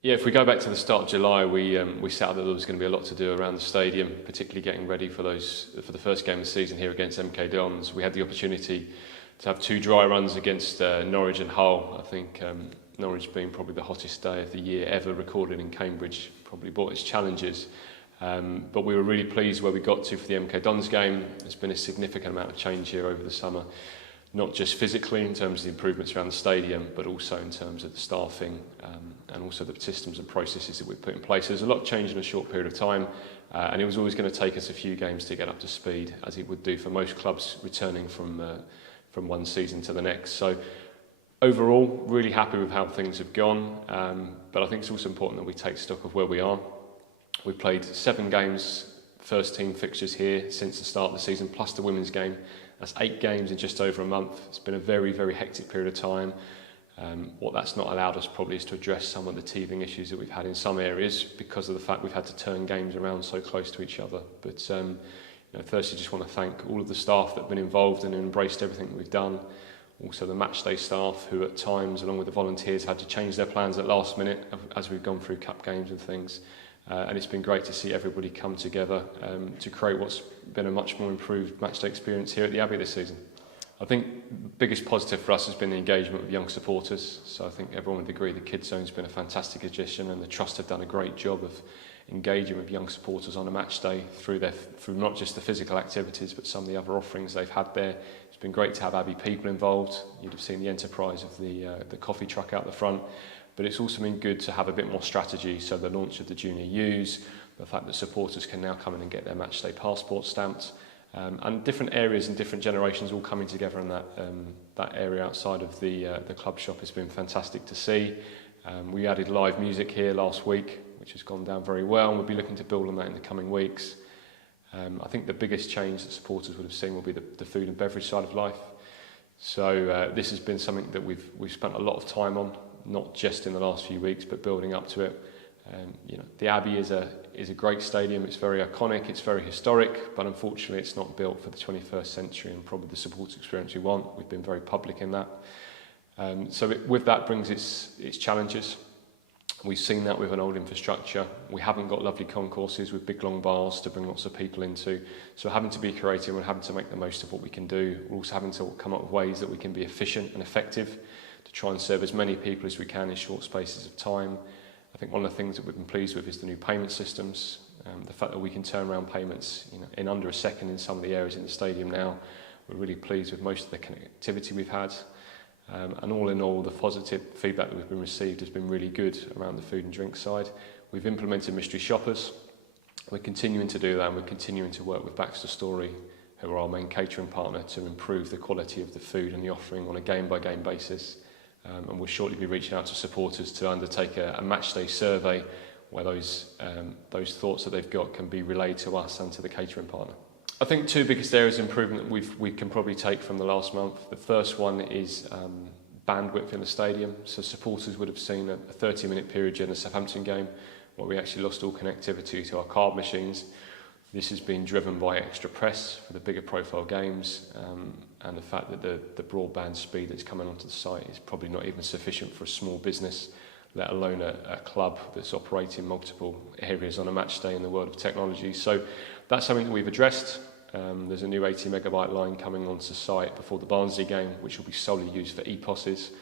Yeah, if we go back to the start of July, we set out that there was going to be a lot to do around the stadium, particularly getting ready for the first game of the season here against MK Dons. We had the opportunity to have two dry runs against Norwich and Hull. I think Norwich being probably the hottest day of the year ever recorded in Cambridge, probably brought its challenges. But we were really pleased where we got to for the MK Dons game. There's been a significant amount of change here over the summer, not just physically in terms of the improvements around the stadium, but also in terms of the staffing and also the systems and processes that we've put in place. So there's a lot changed in a short period of time, and it was always going to take us a few games to get up to speed, as it would do for most clubs returning from one season to the next. So overall, really happy with how things have gone, but I think it's also important that we take stock of where we are. We've played 7 games, first team fixtures here since the start of the season, plus the women's game. That's 8 games in just over a month. It's been a very, very hectic period of time. What that's not allowed us probably is to address some of the teething issues that we've had in some areas because of the fact we've had to turn games around so close to each other. But firstly, just want to thank all of the staff that have been involved and embraced everything that we've done. Also the matchday staff who at times, along with the volunteers, had to change their plans at last minute as we've gone through cup games and things. And it's been great to see everybody come together to create what's been a much more improved matchday experience here at the Abbey this season. I think the biggest positive for us has been the engagement with young supporters. So I think everyone would agree the Kids Zone's been a fantastic addition, and the Trust have done a great job of engaging with young supporters on a match day through not just the physical activities but some of the other offerings they've had there. It's been great to have Abbey people involved. You'd have seen the enterprise of the coffee truck out the front. But it's also been good to have a bit more strategy, so the launch of the Junior U's, the fact that supporters can now come in and get their matchday passport stamped, and different areas and different generations all coming together in that area outside of the club shop has been fantastic to see. We added live music here last week, which has gone down very well, and we'll be looking to build on that in the coming weeks. I think the biggest change that supporters would have seen will be the food and beverage side of life. So this has been something that we've spent a lot of time on, not just in the last few weeks, but building up to it. The Abbey is a great stadium. It's very iconic, it's very historic, but unfortunately it's not built for the 21st century and probably the support experience we want. We've been very public in that. With that brings its challenges. We've seen that with an old infrastructure. We haven't got lovely concourses with big long bars to bring lots of people into. So we're having to be creative, we're having to make the most of what we can do. We're also having to come up with ways that we can be efficient and effective to try and serve as many people as we can in short spaces of time. I think one of the things that we've been pleased with is the new payment systems. The fact that we can turn around payments in under a second in some of the areas in the stadium now. We're really pleased with most of the connectivity we've had. And all in all, the positive feedback that we've been received has been really good around the food and drink side. We've implemented mystery shoppers. We're continuing to do that, and we're continuing to work with Baxter Story, who are our main catering partner, to improve the quality of the food and the offering on a game-by-game basis. And we'll shortly be reaching out to supporters to undertake a matchday survey where those thoughts that they've got can be relayed to us and to the catering partner. I think 2 biggest areas of improvement that we can probably take from the last month. The first one is bandwidth in the stadium. So supporters would have seen a 30-minute period during the Southampton game where we actually lost all connectivity to our card machines. This has been driven by extra press for the bigger profile games, and the fact that the broadband speed that's coming onto the site is probably not even sufficient for a small business, let alone a club that's operating multiple areas on a match day in the world of technology. So that's something that we've addressed. There's a new 80 megabyte line coming onto site before the Barnsley game, which will be solely used for EPOSs.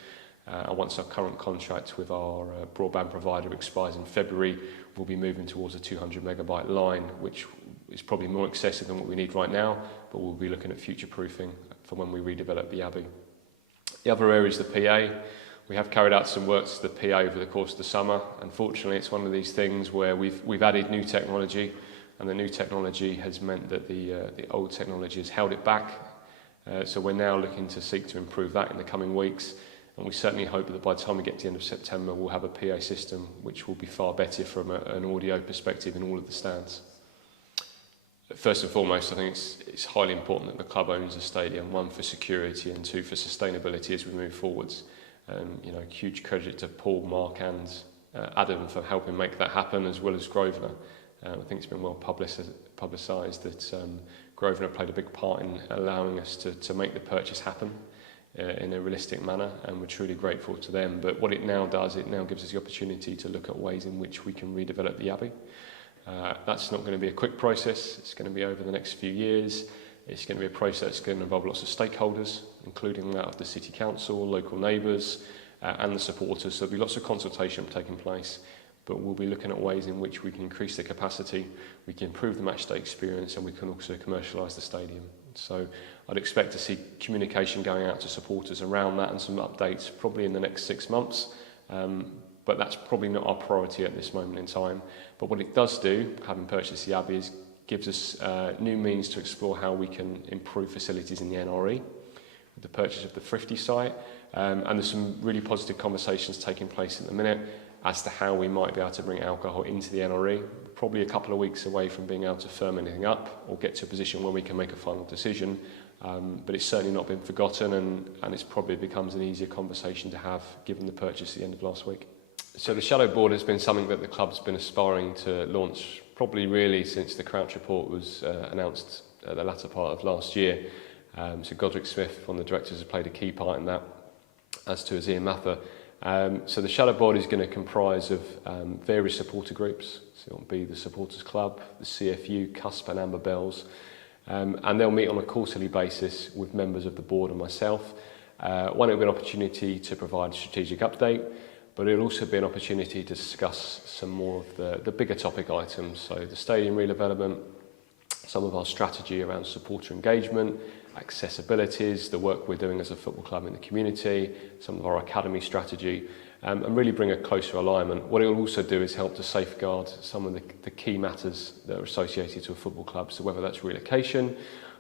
And once our current contract with our broadband provider expires in February, we'll be moving towards a 200 megabyte line, which is probably more excessive than what we need right now, but we'll be looking at future proofing for when we redevelop the Abbey. The other area is the PA. We have carried out some works to the PA over the course of the summer. Unfortunately, it's one of these things where we've added new technology, and the new technology has meant that the old technology has held it back. So we're now looking to seek to improve that in the coming weeks, and we certainly hope that by the time we get to the end of September, we'll have a PA system which will be far better from an audio perspective in all of the stands. First and foremost, I think it's highly important that the club owns a stadium, 1 for security and 2 for sustainability as we move forwards. Huge credit to Paul, Mark and Adam for helping make that happen, as well as Grosvenor. I think it's been well publicised that Grosvenor played a big part in allowing us to make the purchase happen. in a realistic manner, and we're truly grateful to them. But what it now does, it now gives us the opportunity to look at ways in which we can redevelop the Abbey. That's not going to be a quick process. It's going to be over the next few years. It's going to be a process that's going to involve lots of stakeholders, including that of the City Council, local neighbours, and the supporters. So there'll be lots of consultation taking place, but we'll be looking at ways in which we can increase the capacity, we can improve the matchday experience, and we can also commercialise the stadium. So I'd expect to see communication going out to supporters around that and some updates probably in the next 6 months. But that's probably not our priority at this moment in time. But what it does do, having purchased the Abbey, is gives us new means to explore how we can improve facilities in the NRE, with the purchase of the Thrifty site. And there's some really positive conversations taking place at the minute as to how we might be able to bring alcohol into the NRE. Probably a couple of weeks away from being able to firm anything up or get to a position where we can make a final decision. But it's certainly not been forgotten, and it's probably becomes an easier conversation to have given the purchase at the end of last week. So the Shadow Board has been something that the club's been aspiring to launch probably really since the Crouch Report was announced at the latter part of last year. So Godric Smith, one of the directors, has played a key part in that, as to has Ian Mather. So the Shadow Board is going to comprise of various supporter groups. So it'll be the Supporters Club, the CFU, CUSP and Amber Bells. And they'll meet on a quarterly basis with members of the board and myself. One, it'll be an opportunity to provide a strategic update, but it'll also be an opportunity to discuss some more of the bigger topic items. So the stadium redevelopment, some of our strategy around supporter engagement, accessibilities, the work we're doing as a football club in the community, some of our academy strategy, and really bring a closer alignment. What it will also do is help to safeguard some of the key matters that are associated to a football club. So whether that's relocation,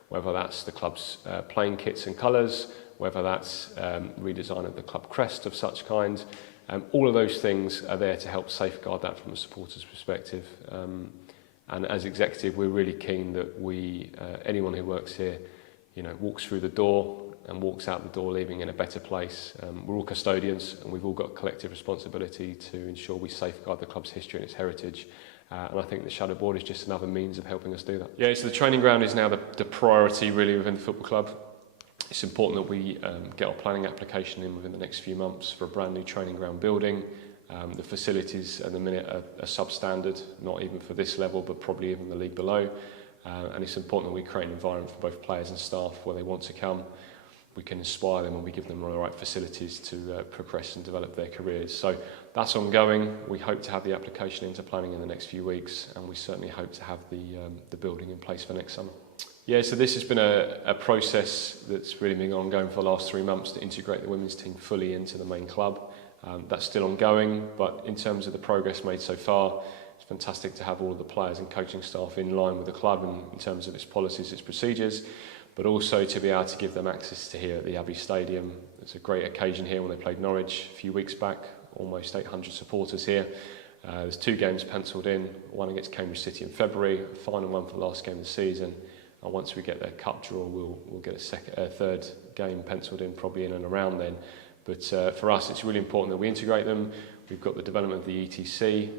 whether that's the club's playing kits and colours, whether that's redesign of the club crest of such kind. All of those things are there to help safeguard that from a supporter's perspective. And as executive, we're really keen that anyone who works here, walks through the door and walks out the door leaving in a better place. We're all custodians, and we've all got a collective responsibility to ensure we safeguard the club's history and its heritage. And I think the Shadow Board is just another means of helping us do that. Yeah, so the training ground is now the priority really within the football club. It's important that we get our planning application in within the next few months for a brand new training ground building. The facilities at the minute are substandard, not even for this level, but probably even the league below. And it's important that we create an environment for both players and staff where they want to come. We can inspire them and we give them the right facilities to progress and develop their careers. So that's ongoing. We hope to have the application into planning in the next few weeks, and we certainly hope to have the building in place for next summer. Yeah, so this has been a process that's really been ongoing for the last 3 months to integrate the women's team fully into the main club. That's still ongoing, but in terms of the progress made so far, it's fantastic to have all of the players and coaching staff in line with the club in terms of its policies, its procedures, but also to be able to give them access to here at the Abbey Stadium. It's a great occasion here when they played Norwich a few weeks back, almost 800 supporters here. There's 2 games penciled in, one against Cambridge City in February, a final one for the last game of the season. And once we get their cup draw, we'll get a third game penciled in probably in and around then. But for us, it's really important that we integrate them. We've got the development of the ETC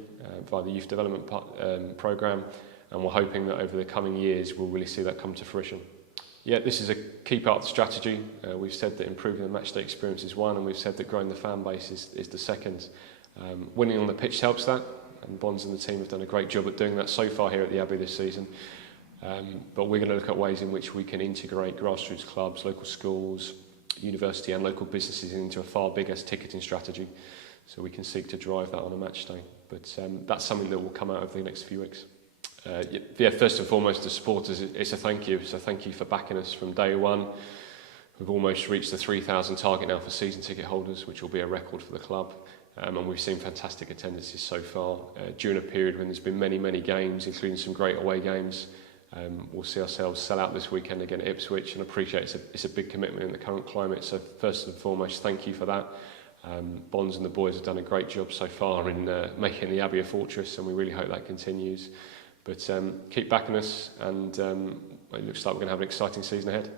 via the Youth Development Programme, and we're hoping that over the coming years we'll really see that come to fruition. Yeah, this is a key part of the strategy. We've said that improving the matchday experience is one, and we've said that growing the fan base is the second. Winning on the pitch helps that, and Bonds and the team have done a great job at doing that so far here at the Abbey this season. But we're going to look at ways in which we can integrate grassroots clubs, local schools, university and local businesses into a far bigger ticketing strategy, so we can seek to drive that on a match day. But that's something that will come out over the next few weeks. Yeah, first and foremost, to supporters, it's a thank you. So thank you for backing us from day one. We've almost reached the 3,000 target now for season ticket holders, which will be a record for the club. And we've seen fantastic attendances so far during a period when there's been many games, including some great away games. We'll see ourselves sell out this weekend again at Ipswich, and appreciate it's a big commitment in the current climate. So first and foremost, thank you for that. Bonds and the boys have done a great job so far in making the Abbey a fortress, and we really hope that continues. But keep backing us, and it looks like we're going to have an exciting season ahead.